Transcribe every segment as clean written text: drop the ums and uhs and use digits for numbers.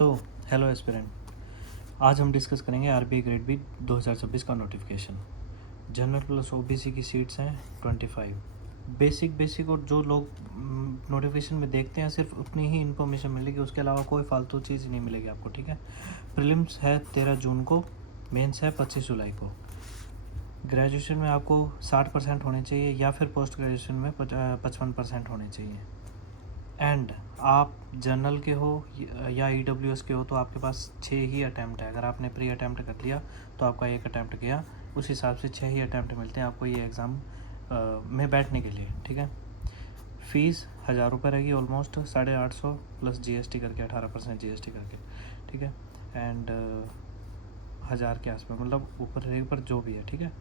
So hello aspirant, आज हम discuss करेंगे आरबीआई ग्रेड बी 2026 का नोटिफिकेशन। जनरल प्लस ओबीसी की सीट्स हैं 25। बेसिक और जो लोग नोटिफिकेशन में देखते हैं सिर्फ उतनी ही इन्फॉर्मेशन मिलेगी, उसके अलावा कोई फालतू चीज़ नहीं मिलेगी आपको, ठीक है। प्रीलिम्स है 13 जून को, मेंस है 25 जुलाई को। ग्रेजुएशन में आपको 60% होने चाहिए या फिर पोस्ट ग्रेजुएशन में 55% होने चाहिए। एंड आप जनरल के हो या ईडब्ल्यूएस के हो तो आपके पास 6 ही अटैम्प्ट है। अगर आपने प्री अटैम्प्ट कर लिया तो आपका एक अटैम्प्ट गया, उस हिसाब से 6 ही अटैम्प्ट मिलते हैं आपको ये एग्ज़ाम में बैठने के लिए, ठीक है। फ़ीस 1000 रुपये रहेगी, ऑलमोस्ट 850 प्लस जीएसटी करके 18% जीएसटी करके, ठीक है। एंड 1000 के आसपास, मतलब ऊपर रहेगी पर जो भी है, ठीक है।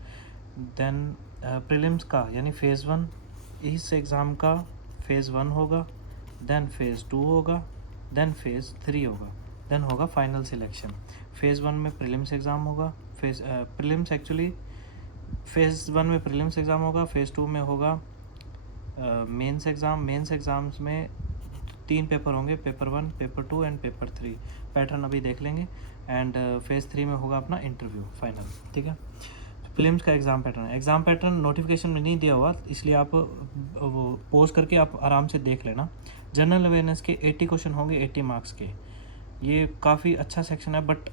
देन प्रीलिम्स का यानी फ़ेज़ 1, इस एग्ज़ाम का फ़ेज़ 1 होगा, देन फ़ेज़ 2 होगा, देन फ़ेज़ 3 होगा, देन होगा फाइनल सिलेक्शन। फ़ेज़ 1 में प्रीलिम्स एग्ज़ाम होगा, प्रीलिम्स एक्चुअली फ़ेज़ 1 में प्रीलिम्स एग्ज़ाम होगा, फ़ेज़ 2 में होगा मेंस एग्ज़ाम। मेंस एग्ज़ाम्स में 3 पेपर होंगे, paper 1, paper 2 and paper 3। Pattern अभी देख लेंगे। एंड फ़ेज़ 3 में होगा अपना इंटरव्यू फाइनल, ठीक है। प्रीलिम्स का एग्ज़ाम पैटर्न नोटिफिकेशन में नहीं दिया हुआ, इसलिए आप वो पोस्ट करके आप आराम से देख लेना। जनरल अवेयरनेस के 80 क्वेश्चन होंगे, 80 मार्क्स के। ये काफ़ी अच्छा सेक्शन है, बट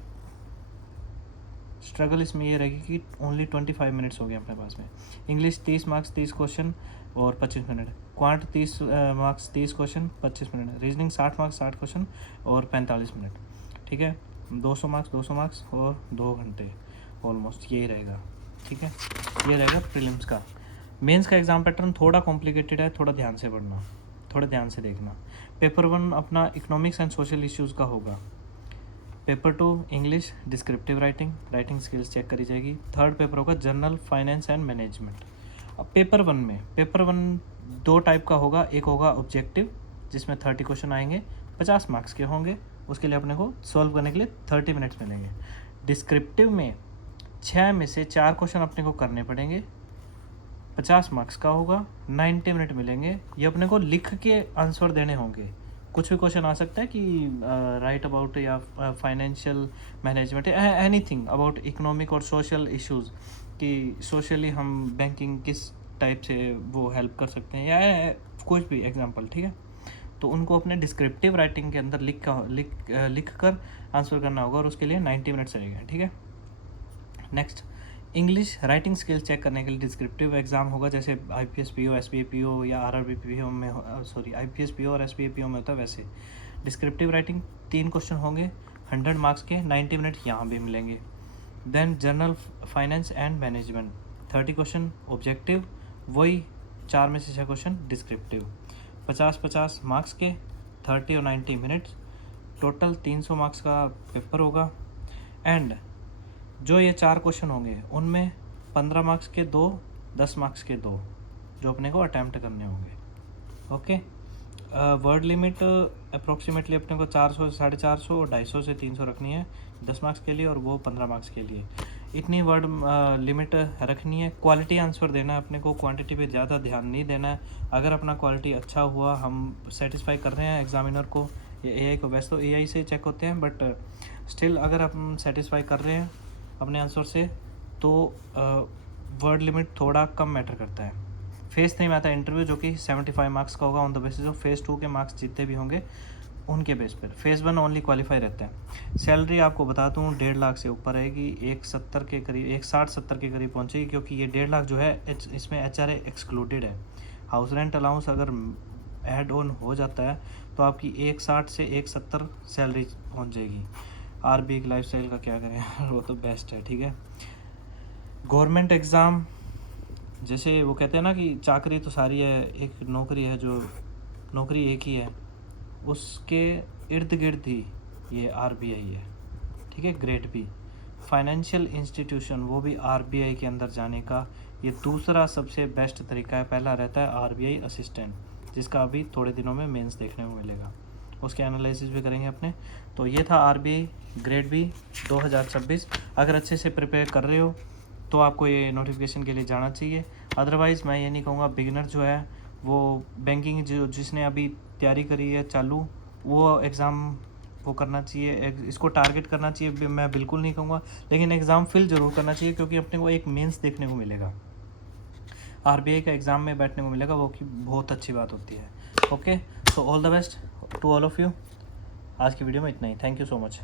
स्ट्रगल इसमें ये रहेगी कि ओनली 25 मिनट्स हो गए अपने पास में। इंग्लिश 30 मार्क्स 30 क्वेश्चन और 25 minute. Quant 30 marks 30 question 25 minute. Reasoning 60 marks 60 question और 45 मिनट, ठीक है। 200 मार्क्स और 2 घंटे ऑलमोस्ट, यही रहेगा, ठीक है। ये रहेगा प्रीलिम्स का। मेंस का एग्ज़ाम पैटर्न थोड़ा कॉम्प्लिकेटेड है, थोड़ा ध्यान से पढ़ना, थोड़ा ध्यान से देखना। पेपर 1 अपना इकोनॉमिक्स एंड सोशल इश्यूज़ का होगा। Paper 2 English descriptive writing skills check करी जाएगी। थर्ड पेपर होगा जनरल फाइनेंस एंड मैनेजमेंट। अब पेपर 1 दो टाइप का होगा। एक होगा ऑब्जेक्टिव, जिसमें 30 क्वेश्चन आएंगे, 50 मार्क्स के होंगे। उसके लिए अपने को सॉल्व करने के लिए 30 मिनट्स मिलेंगे। डिस्क्रिप्टिव में 6 में से 4 क्वेश्चन अपने को करने पड़ेंगे, 50 मार्क्स का होगा, 90 मिनट मिलेंगे। ये अपने को लिख के आंसर देने होंगे। कुछ भी क्वेश्चन आ सकता है कि राइट अबाउट या financial management, anything about economic और सोशल इश्यूज़, कि सोशली हम बैंकिंग किस टाइप से वो हेल्प कर सकते हैं या कुछ भी एग्जांपल, ठीक है। तो उनको अपने डिस्क्रिप्टिव राइटिंग के अंदर लिख कर आंसर करना होगा और उसके लिए 90 मिनट्स रहेगा, ठीक है। Next, English writing skills check करने के लिए डिस्क्रिप्टिव एग्जाम होगा, जैसे आईपीएस पीओ एसबीआई पीओ या आरआरबी पीओ में, सॉरी आईपीएस पीओ और एसबीआई पीओ में होता है वैसे। डिस्क्रिप्टिव राइटिंग 3 क्वेश्चन होंगे, 100 मार्क्स के, 90 मिनट यहाँ भी मिलेंगे। Then general finance and management 30 question objective, वही 4 में से 6 क्वेश्चन डिस्क्रिप्टिव। 50-50 मार्क्स के, 30 और 90 मिनट्स, टोटल 300 मार्क्स का पेपर होगा। एंड जो ये 4 क्वेश्चन होंगे उनमें 15 मार्क्स के 2, 10 मार्क्स के 2 जो अपने को अटैम्प्ट करने होंगे, ओके। वर्ड लिमिट अप्रोक्सीमेटली अपने को 400 से 450 और 250 से 300 रखनी है 10 मार्क्स के लिए, और वो 15 मार्क्स के लिए। इतनी वर्ड लिमिट रखनी है। क्वालिटी आंसर देना है अपने को, क्वांटिटी पे ज़्यादा ध्यान नहीं देना है। अगर अपना क्वालिटी अच्छा हुआ, हम सेटिस्फाई कर रहे हैं एग्जामिनर को या एआई को, वैसे तो एआई से चेक होते हैं, बट स्टिल अगर हम सेटिस्फाई कर रहे हैं अपने आंसर से तो वर्ड लिमिट थोड़ा कम मैटर करता है। फ़ेज़ 3 में आता है इंटरव्यू, जो कि 75 मार्क्स का होगा on the basis of phase 2 के मार्क्स जितने भी होंगे उनके बेस पर। फ़ेज़ 1 ओनली क्वालिफाई रहता है। सैलरी आपको बता दूँ 1.5 लाख से ऊपर रहेगी, 170 के करीब, 160-70 के करीब पहुँचेगी, क्योंकि ये 1.5 लाख जो है इसमें एचआरए एक्सक्लूडेड है। हाउस रेंट अलाउंस अगर ऐड ऑन हो जाता है तो आपकी 160 से 170 सैलरी पहुँच जाएगी। आरबीआई की लाइफस्टाइल का क्या करें वो तो बेस्ट है, ठीक है। गवर्नमेंट एग्ज़ाम, जैसे वो कहते हैं ना कि चाकरी तो सारी है, एक नौकरी है जो नौकरी एक ही है, उसके इर्द गिर्द ही ये आरबीआई है, ठीक है। ग्रेड बी फाइनेंशियल इंस्टीट्यूशन, वो भी आरबीआई के अंदर जाने का ये दूसरा सबसे बेस्ट तरीका है। पहला रहता है आरबीआई असिस्टेंट, जिसका अभी थोड़े दिनों में मेंस देखने को मिलेगा, उसके एनालिसिस भी करेंगे अपने। तो ये था आरबीआई ग्रेड बी 2026। अगर अच्छे से प्रिपेयर कर रहे हो तो आपको ये नोटिफिकेशन के लिए जाना चाहिए। अदरवाइज़ मैं ये नहीं कहूँगा, बिगिनर जो है वो बैंकिंग जो जिसने अभी तैयारी करी है चालू, वो एग्ज़ाम वो करना चाहिए, इसको टारगेट करना चाहिए मैं बिल्कुल नहीं कहूँगा, लेकिन एग्ज़ाम फिल ज़रूर करना चाहिए, क्योंकि अपने को एक मेंस देखने को मिलेगा, आरबीआई का एग्ज़ाम में बैठने को मिलेगा, वो की बहुत अच्छी बात होती है। Okay, so all the best to all of you. आज की वीडियो में इतना ही, थैंक यू सो मच।